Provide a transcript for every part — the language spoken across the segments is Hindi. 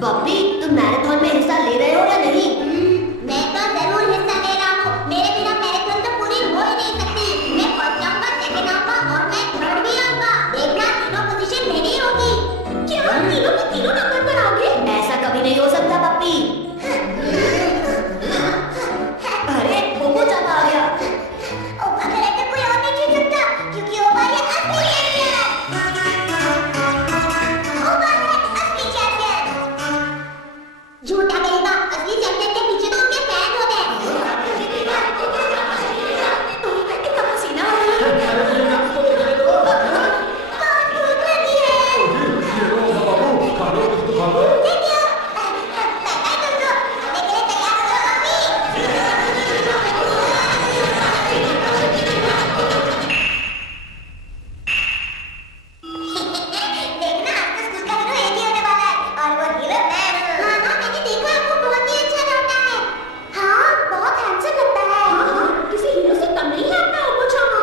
बब्बी, तुम मैराथन में हिस्सा ले रहे हो या नहीं? मैं तो जरूर हिस्सा ले रहा हूँ। मेरे बिना मैराथन तो पूरी हो ही नहीं सकती। मैं फर्स्ट आऊंगा, सेकंड आऊंगा और मैं थर्ड भी आऊंगा। देखना, तीनों पोजीशन मेरी होगी। क्या तीनों के तीनों नंबर पर आओगे? ऐसा कभी नहीं हो सकता बब्बी। अरे वो जब आ गया। ओबा का रहते कोई और नहीं जीत सकता, क्योंकि ओबा ये असली चैंपियन। ओबा है असली चैंपियन। झूठा कहेगा, असली चैंपियन के पीछे तो उनके फैन होते हैं। कितना पसीना आ रहा है। बहुत भूख लगी है। देखिए, पैदा कर दो। खाने के लिए तैयार हो जाओ अभी। देखना, आज तो स्कूल का हीरो एक ही होने वाला है और वो हीरो मैं हूँ। मामा, मैंने देखा आपको बहुत ही अच्छा लगता है। हाँ, बहुत हैंडसम लगता है। हाँ, किसी हीरो से कम नहीं है अपना ऊपर छाना।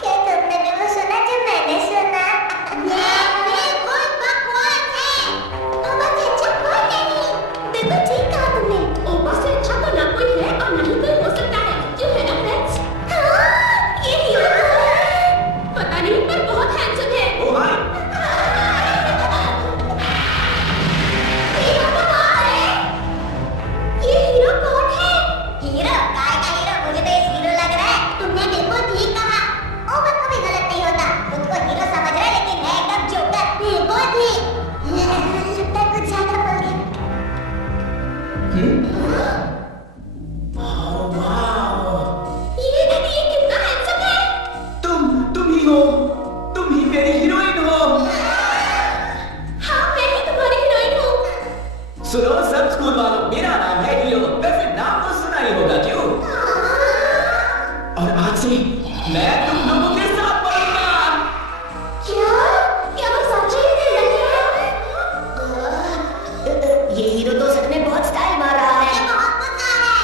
क्या तुमने भी वो सुना जो मैंने सुना? ये बिल्कुल बकवास है। ओबा से अच्छा कोई नहीं। बिल्कुल ठीक कहा तुमने। ओबा से अच्छा तो ना कोई है और ना ही कोई हो सकता है। क्यों है ना फ्रेंड्स? हाँ, ये हीरो है। पता नहीं पर बहुत हैंडसम है। ओ हाय, हीरो कौन है? ये हीरो कौन है? हीरो? काय का हीरो? मुझे तो ये हीरो लग रहा है। तुमने बिल्कुल ठीक कहा। ओबा कभी गलत नहीं होता। खुद को हीरो समझ रहा है लेकिन है एकदम जोकर। बिल्कुल ठीक। लगता है कुछ ज्यादा बोल दिया। ये देखिए, ये कितना हैंडसम है। तुम ही हो, तुम ही मेरी हीरोइन हो। हाँ, मैं ही तुम्हारी हीरोइन हूँ। सुनो सब स्कूल वालों, मेरा नाम है हीरो। वैसे नाम तो सुना ही होगा, क्यों? और आज से मैं तुम लोगों के साथ पढ़ूंगा। क्या? क्या वो सच ही नहीं है? ये हीरो तो सच में बहुत स्टाइल मार रहा ये है। बहुत गुस्सा है।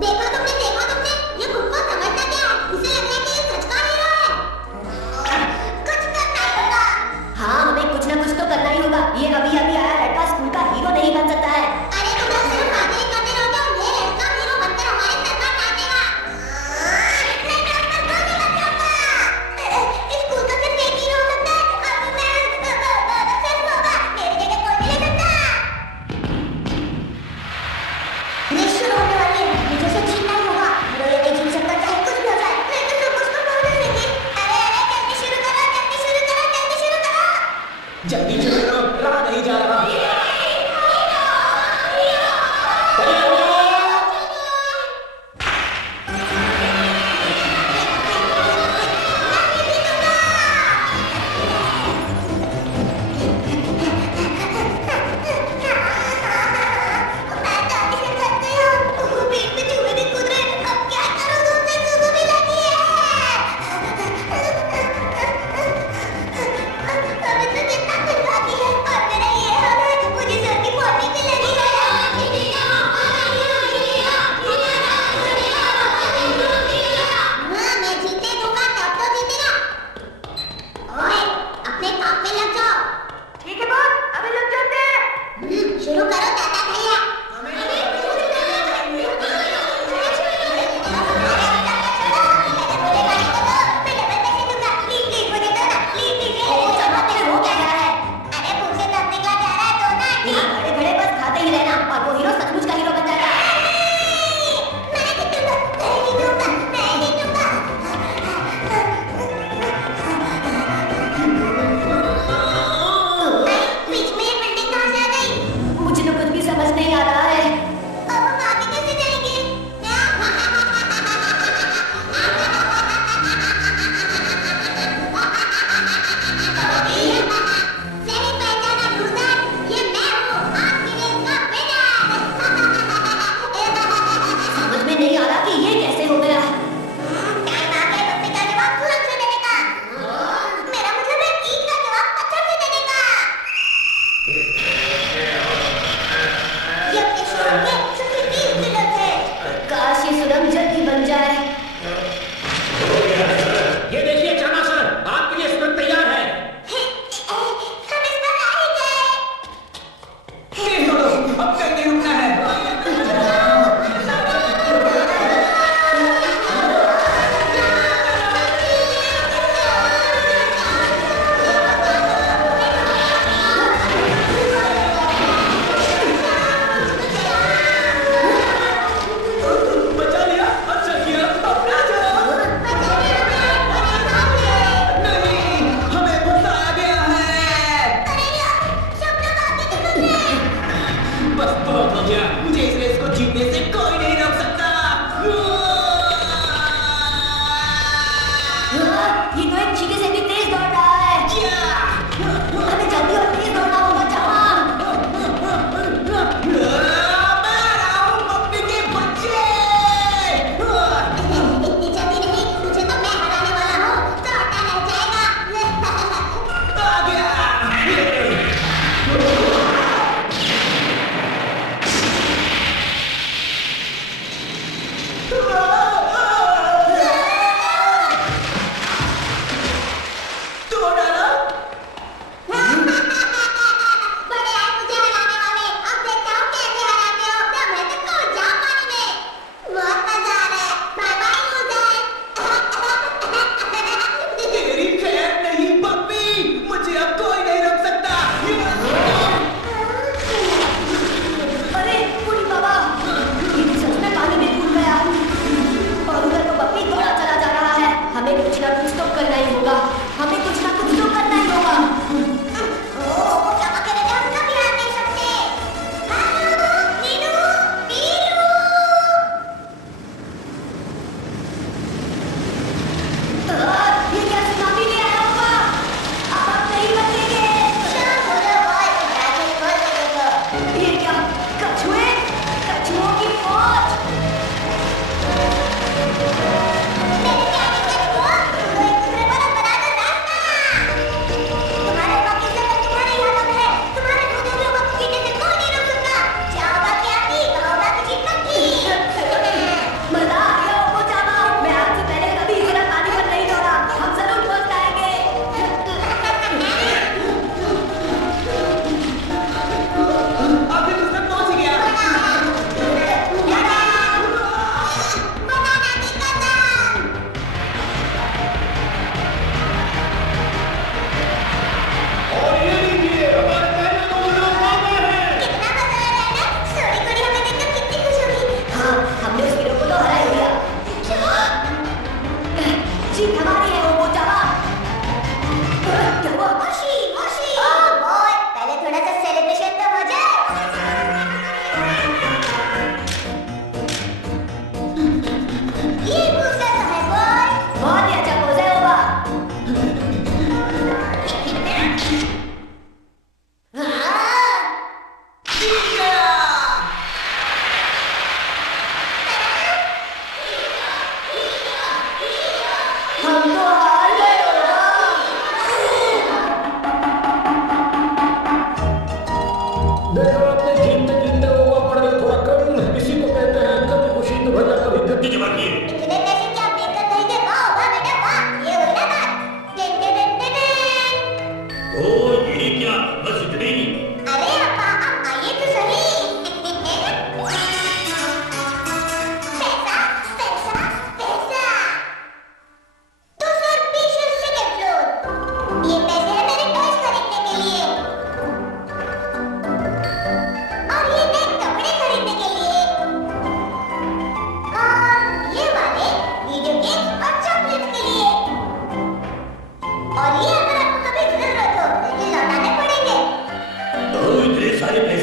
देखो तुमने, ये खुद को समझता क्या है? उसे लगता है कि ये सच का हीरो है। कुछ करना ही होगा। हाँ, हमें कुछ ना कुछ तो करना ही होगा। ये अभी अभी आया लड़का स्कूल का हीरो नहीं बन सकता है। अरे तुम लोग सिर्फ बातें ही करते रहोगे और ये लड़का हीरो बनकर हमारे सर पर नाचेगा। नहीं, मैं उस पर गोली मत चलाऊंगा। इस स्कूल का सिर्फ एक हीरो हो सकता है और मैं सिर्फ होगा। मेरी जगह कोई नहीं ले सकता। मैच शुरू होने वाली है। मुझे उसे जीतना ही होगा। हीरो ये नहीं जीत सकता, चाहे कुछ भी हो जाए। लेकिन तुम उसको मार नहीं देंगे। अरे जल्दी शुरू करो, जल्दी शुरू करो, जल्दी शुरू करो। जल्दी शुरू करो, रहा नहीं जा रहा। तैयार हो? मैं तो अभी से थक गई हूँ। पेट में चूहे भी कूद रहे हैं। अब क्या करूँ? दूध में सुसु भी लगी है। अभी तो कितना खुश बाकी है और मेरा ये हाल है।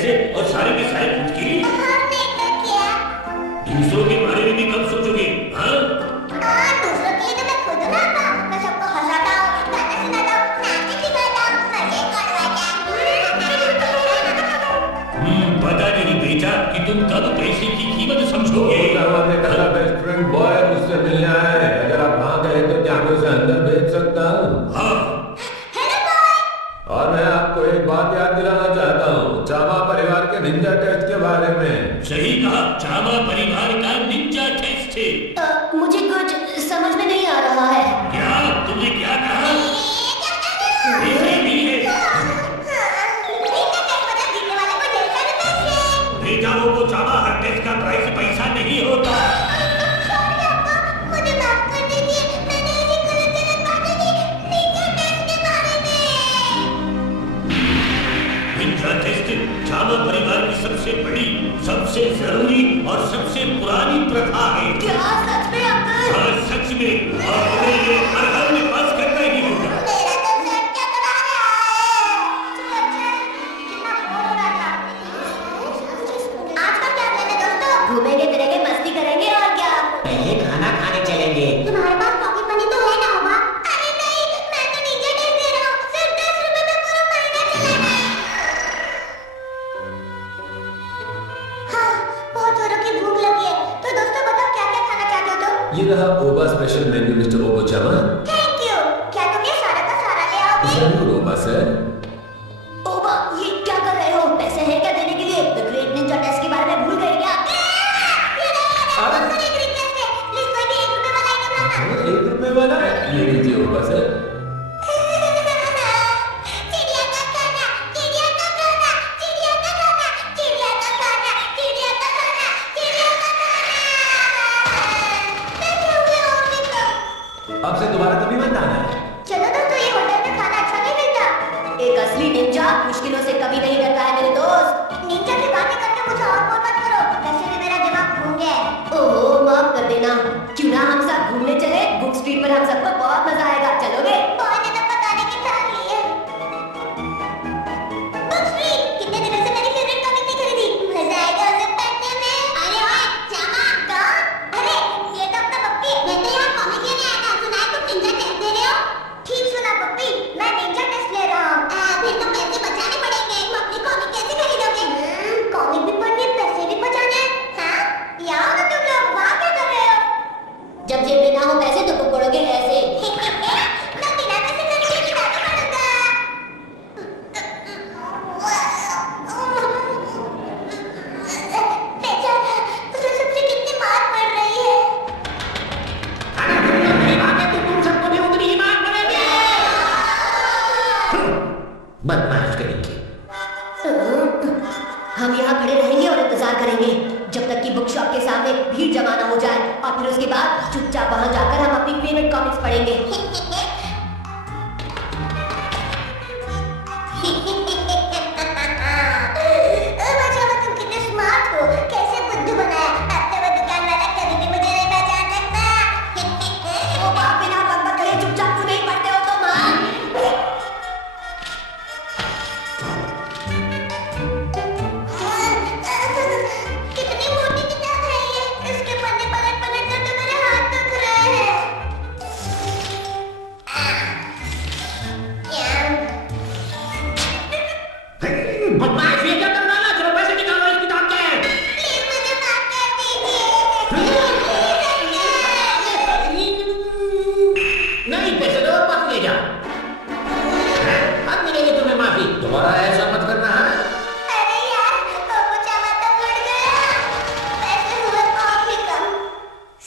पैसे और सारे के सारे फुटकी। हमने तो किया। दूसरों के बारे में भी कब सोचोगे? हाँ? दूसरों के लिए तो मैं खुद ना था। मैं सबको हंसाता हूँ, गाना सुनाता हूँ, नाचने सिखाता हूँ, मजे करवाता हूँ। पता नहीं बेटा कि तुम कब पैसे की कीमत समझोगे। हमारे कला बेस्ट फ्रेंड बॉय मुझसे मिलने आए हैं। अगर आप वहाँ गए तो क्या मैं उसे अंदर भेज सकता हूँ? हाँ। Hello boy. और मैं आपको एक बात याद दिलाना चाहता हूँ, चामा परिवार के निंजा टेस्ट के बारे में। सही कहा, चामा परिवार का निंजा टेस्ट है। मुझे कुछ समझ में नहीं आ रहा है। क्या तुमने क्या कहा? ऐसे नहीं है बेटा, वो चामा हर टेस्ट का प्राइस पैसा नहीं होता। मुझे माफ कर दीजिए, मैंने ऐसी गलत बातें की निंजा टेस्ट के बारे में। निंजा टेस्ट चामा परिवार की सबसे बड़ी, सबसे जरूरी और सबसे पुरानी प्रथा है। क्या सच में अंकल? हाँ, सच में। और तुम्हें ये हर हाल में पास करना ही होगा। मेरा तो सर चकरा रहा है। कितना बोर हो रहा था। आज का क्या प्लान है दोस्तों? घूमेंगे फिरेंगे, मस्ती करेंगे और क्या। पहले खाना खाने चलेंगे। तुम्हारे पास पॉकेट मनी तो है ना होगा? अरे नहीं, मैं तो निंजा टेस्ट दे रहा हूँ। सिर्फ 10 रुपए में पूरा महीना चलेगा। हाँ, बहुत जोरों की भूख लगी है। तो दोस्तों बताओ क्या-क्या खाना चाहते हो तुम? ये रहा Oba special menu mister Obo Chama. Thank you. क्या तुम ये सारा का सारा ले आओगे? जरूर ओबा सर। ओबा, ये क्या कर रहे हो? पैसे हैं क्या देने के लिए? द ग्रेट निंजा टेस्ट के बारे में भूल गए क्या? ये रहा, दोस्तों एक रिक्वेस्ट है। प्लीज कोई भी 1 रुपए वाला आइटम लाना। 1 रुपए वाला ये लीजिए ओबा सर। चिड़िया का खाना, चिड़िया का खाना, चिड़िया का खाना, चिड़िया का खाना, चिड़िया का खाना, चिड़िया का खाना। कैसे हुए और भी तो? अब से दोबारा कभी मत आना है। चलो दोस्तों, ये होटल में खाना अच्छा नहीं मिलता। एक असली निंजा मुश्किलों से कभी नहीं डरता है मेरे दोस्त। निंजा की बातें करके मुझे और बोर मत करो। वैसे भी मेरा दिमाग घूम गया है। ओहो, माफ कर देना। क्यों ना हम सब घूमने चले? बुक स्ट्रीट पर हम सबको बहुत मजा आएगा। चलोगे? बॉय ने तो बताने की ठान ली है। बुक स्ट्रीट, कितने दिनों से मेरी फेवरेट कॉमिक नहीं खरीदी। मजा आएगा उसे पढ़ने में। अरे ओए, चामा, कौन? अरे, ये तो अपना पप्पी है। मैं तो यहाँ कॉमिक लेने आया था। सुना है तुम निंजा टेस्ट दे रहे हो? ठीक सुना पप्पी, मैं निंजा टेस्ट ले रहा हूँ। फिर तो पैसे बचाने पड़ेंगे। तुम अपनी कॉमिक कैसे खरीदोगे? कॉमिक भी पढ़नी, पैसे भी बचाने। हाँ? यहाँ हो ना तुम लोग, वहाँ क्या कर रहे हो? जब जेब में ना हो पैसे तो पकड़ोगे ऐसे। मैं बिना पैसे खरीदे किताबें पढ़ूंगा। बेचारा, उसे सबसे कितनी मार पड़ रही है। तुम सबको भी उतनी ही मार पड़ेगी। बदमाश करेंगे। हम यहाँ खड़े रहेंगे और इंतजार करेंगे जब तक कि बुक शॉप के सामने भीड़ जमा ना हो जाए, और फिर उसके बाद चुपचाप वहाँ जाकर हम अपनी फेवरेट कॉमिक्स पढ़ेंगे। बचाओ, तुम कितने स्मार्ट हो। कैसे बुद्धू बनाया? अब तो वो दुकान वाला कभी भी मुझे नहीं पहचान सकता। ओबा, बिना बकबक करे चुपचाप क्यों नहीं पढ़ते हो तुम? कितनी मोटी किताब है ये। इसके पन्ने पलट पलट कर तो मेरे हाथ दुख रहे हैं। बदमाश, ये क्या करना है? चलो पैसे निकालो, इस किताब के। प्लीज मुझे माफ कर दीजिए। नहीं, पैसे दो और बात ले जाओ। अब मिलेगी तुम्हें माफी। दोबारा ऐसा मत करना है। अरे यार, कोको चामा तो उड़ गया। पैसे हुए और भी कम।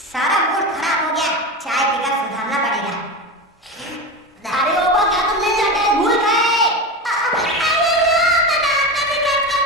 सारा मूड खराब हो गया। चाय पीकर सुधारना पड़ेगा। अरे ओबा, क्या तुम निंजा टेस्ट भूल गए? अरे वो, मैंने आपका भी टेस्ट कर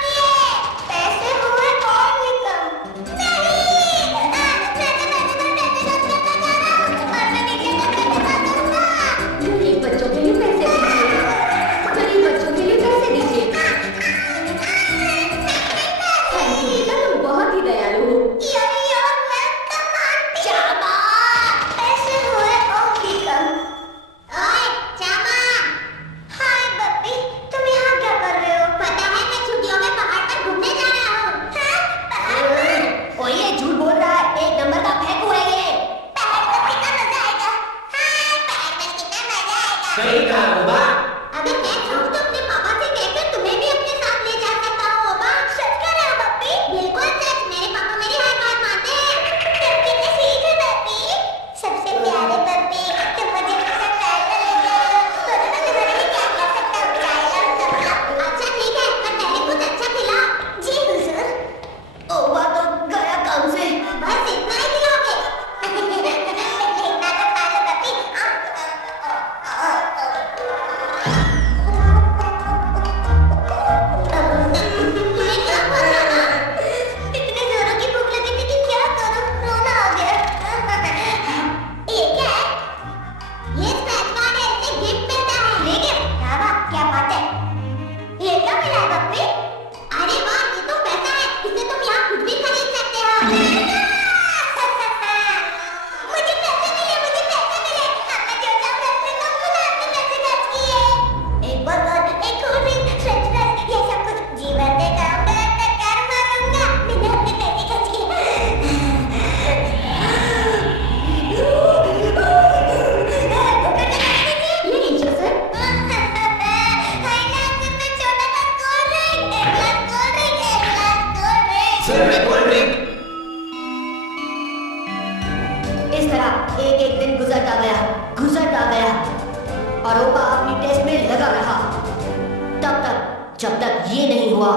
तक ये नहीं हुआ।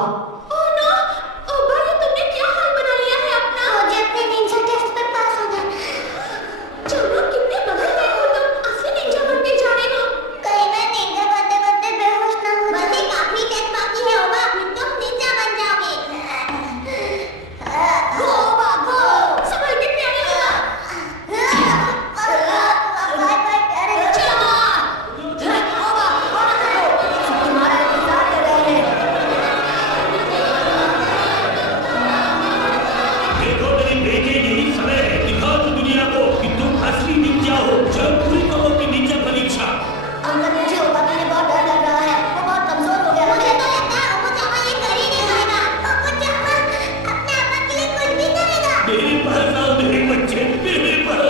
ओह नो, ओह भाई तुमने क्या हाल बना लिया है अपना? मुझे अपने निंजा टेस्ट पर पास होना। चलो कितने बदल गए हो तुम, असली निंजा बनके जा रहे हो। कहीं मैं निंजा बनते बनते बेहोश ना हो जाऊं। बस काफी टेस्ट बाकी है ओबा, तुम निंजा बन जाओगे। गो ओबा गो, संभल के प्यारे ओबा। तुम्हारा इंतजार कर रहे हैं। देखो मेरी बेटे, यही समय है, दिखाओ तो दुनिया को कि तुम असली निंजा हो। जब पूरी करो की निंजा परीक्षा। अंकल मुझे ओबा के लिए बहुत डर लग रहा है, वो बहुत कमजोर हो गया मुझे है। तो लगता है ओबा ये कर ही नहीं पाएगा। ओबा अपने आप के लिए कुछ भी करेगा। मेरे पास आओ मेरे बच्चे, मेरे पास।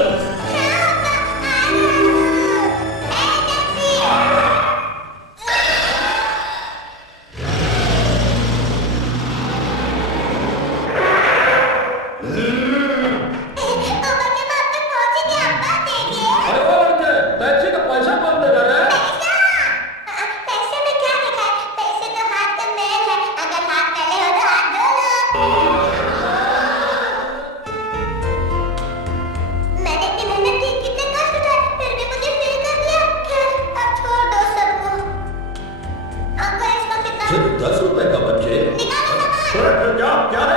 अरे वो लड़के, टैक्सी का पैसा कौन देगा रे? पैसे में क्या लिखा है? पैसे तो हाथ का मैल है, अगर हाथ मैले हो तो हाथ धो लो। मैंने इतनी मेहनत की, कितने कष्ट उठाए, फिर भी मुझे फेल कर दिया। खैर, अब छोड़ दो सबको। अंकल इसका कितना? सिर्फ 10 रुपए का बच्चे। निकालो सामान। क्या क्या है